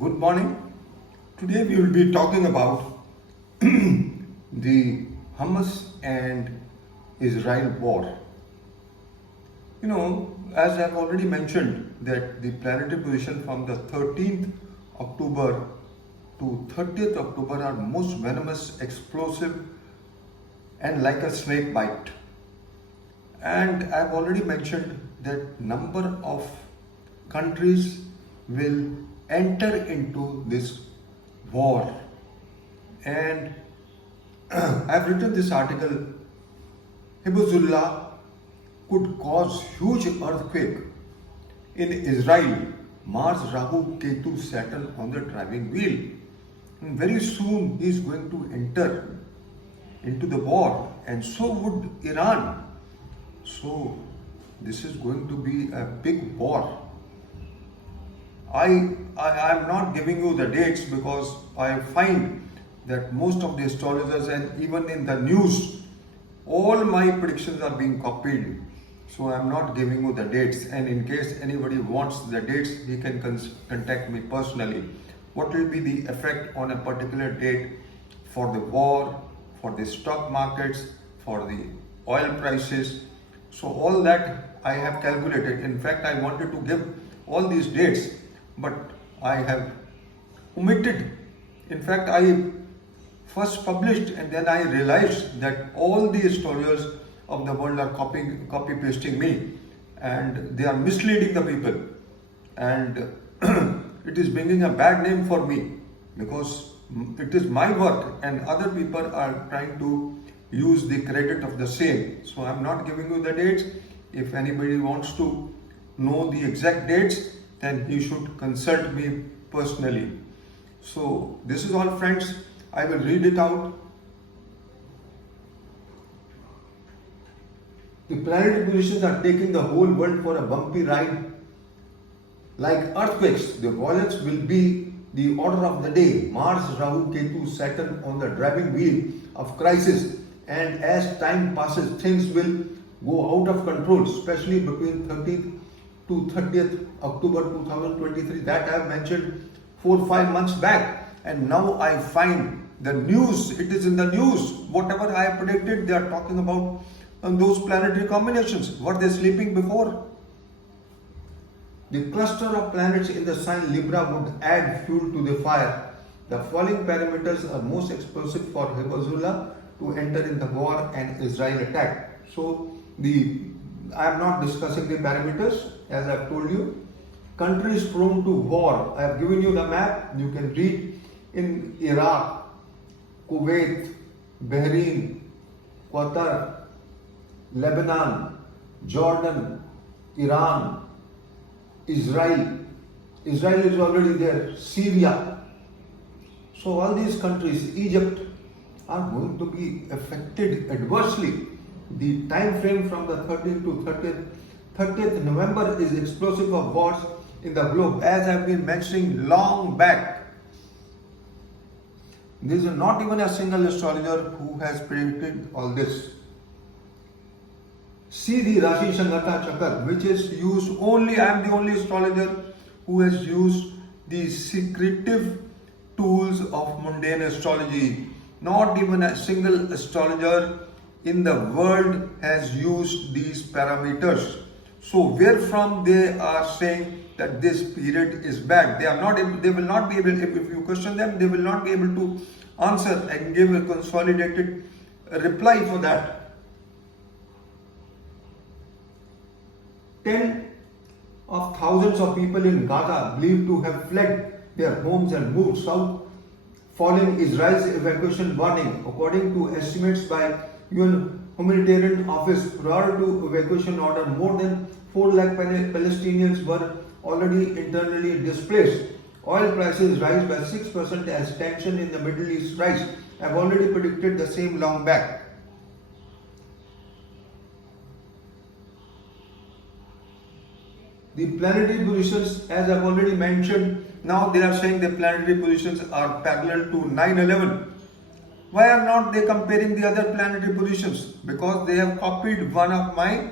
Good morning. Today we will be talking about the Hamas and Israel war. As I've already mentioned, that the planetary position from the 13th October to 30th October are most venomous, explosive, and like a snake bite. And I've already mentioned that number of countries will enter into this war. And I've written this article. Hezbollah could cause huge earthquake in Israel. Mars, Rahu, Ketu, Saturn on the driving wheel. And very soon he is going to enter into the war, and so would Iran. So this is going to be a big war. I am not giving you the dates because I find that most of the astrologers and even in the news, all my predictions are being copied. So I am not giving you the dates, and in case anybody wants the dates, he can contact me personally. What will be the effect on a particular date for the war, for the stock markets, for the oil prices? So all that I have calculated. In fact, I wanted to give all these dates, but I have omitted. In fact, I first published and then I realized that all the astrologers of the world are copy pasting me, and they are misleading the people, and it is bringing a bad name for me because it is my work and other people are trying to use the credit of the same. So I'm not giving you the dates. If anybody wants to know the exact dates, then he should consult me personally. So this is all, friends. I will read it out. The planetary positions are taking the whole world for a bumpy ride. Like earthquakes, the violence will be the order of the day. Mars, Rahu, Ketu, Saturn on the driving wheel of crisis. And as time passes, things will go out of control, especially between 13th to 30th October 2023. That I have mentioned 4 or 5 months back. And now I find the news, it is in the news. Whatever I predicted, they are talking about those planetary combinations. Were they sleeping before? The cluster of planets in the sign Libra would add fuel to the fire. The following parameters are most explosive for Hezbollah to enter in the war and Israel attack. So I am not discussing the parameters as I have told you. Countries prone to war. I have given you the map. You can read in Iraq, Kuwait, Bahrain, Qatar, Lebanon, Jordan, Iran, Israel. Israel is already there. Syria. So all these countries, Egypt, are going to be affected adversely. The time frame from the 13th to 30th November is explosive of wars in the globe, as I have been mentioning long back. There is not even a single astrologer who has predicted all this. See the Rashi Sangata Chakra, which is used only, I am the only astrologer who has used the secretive tools of mundane astrology. Not even a single astrologer in the world has used these parameters. So where from they are saying that this period is bad? They will not be able, if you question them, they will not be able to answer and give a consolidated reply for that. 10 of thousands of people in Gaza believed to have fled their homes and moved south following Israel's evacuation warning. According to estimates by UN Humanitarian Office, prior to evacuation order, more than 4 lakh Palestinians were already internally displaced. Oil prices rise by 6% as tension in the Middle East rise. I have already predicted the same long back. The planetary positions, as I have already mentioned, now they are saying the planetary positions are parallel to 9/11. Why are not they comparing the other planetary positions? Because they have copied one of my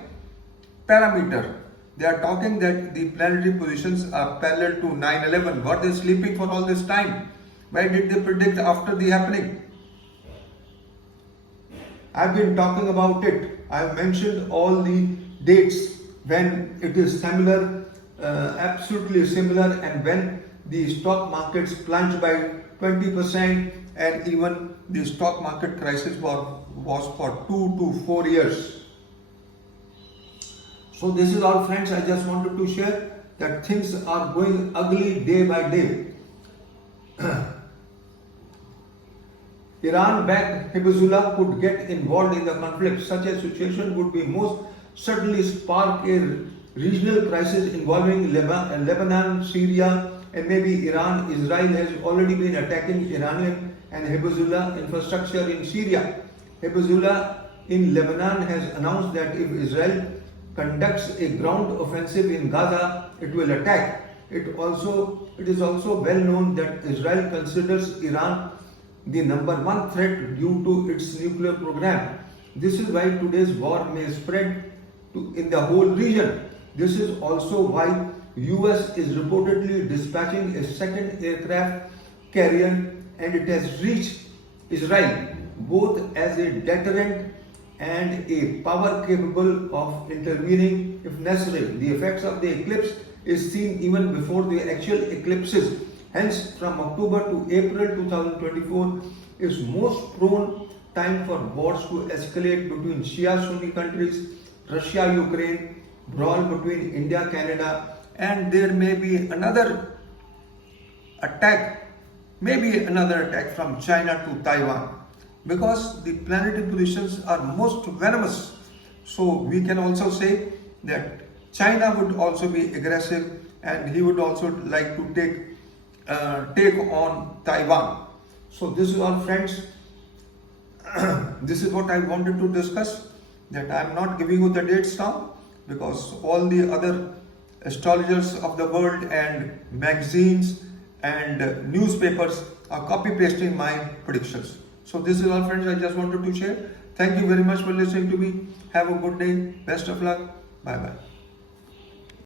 parameter. They are talking that the planetary positions are parallel to 9/11. Were they sleeping for all this time? Why did they predict after the happening? I've been talking about it. I've mentioned all the dates when it is similar, absolutely similar, and when the stock markets plunged by 20%, and even the stock market crisis was for 2 to 4 years. So this is all, friends. I just wanted to share that things are going ugly day by day. Iran-backed Hezbollah could get involved in the conflict. Such a situation would be most certainly spark a regional crisis involving Lebanon, Syria, and maybe Iran. Israel has already been attacking Iranian and Hezbollah infrastructure in Syria. Hezbollah in Lebanon has announced that if Israel conducts a ground offensive in Gaza, it will attack. It is also well known that Israel considers Iran the number one threat due to its nuclear program. This is why today's war may spread in the whole region. This is also why US is reportedly dispatching a second aircraft carrier, and it has reached Israel both as a deterrent and a power capable of intervening if necessary. The effects of the eclipse is seen even before the actual eclipses. Hence, from October to April 2024 is most prone time for wars to escalate between Shia-Sunni countries, Russia-Ukraine, brawl between India, Canada, and there may be another attack, from China to Taiwan, because the planetary positions are most venomous. So we can also say that China would also be aggressive, and he would also like to take on Taiwan. So this is all, friends. This is what I wanted to discuss, that I am not giving you the dates now, because all the other astrologers of the world and magazines and newspapers are copy pasting my predictions. So this is all, friends, I just wanted to share. Thank you very much for listening to me. Have a good day. Best of luck. Bye bye.